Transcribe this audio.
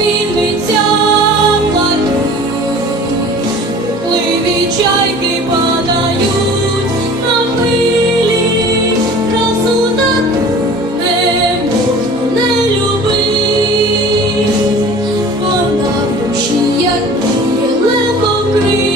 Вінця пла, пливі чайки падають на пилі, красута не, не люби, понад душі, як лепокри.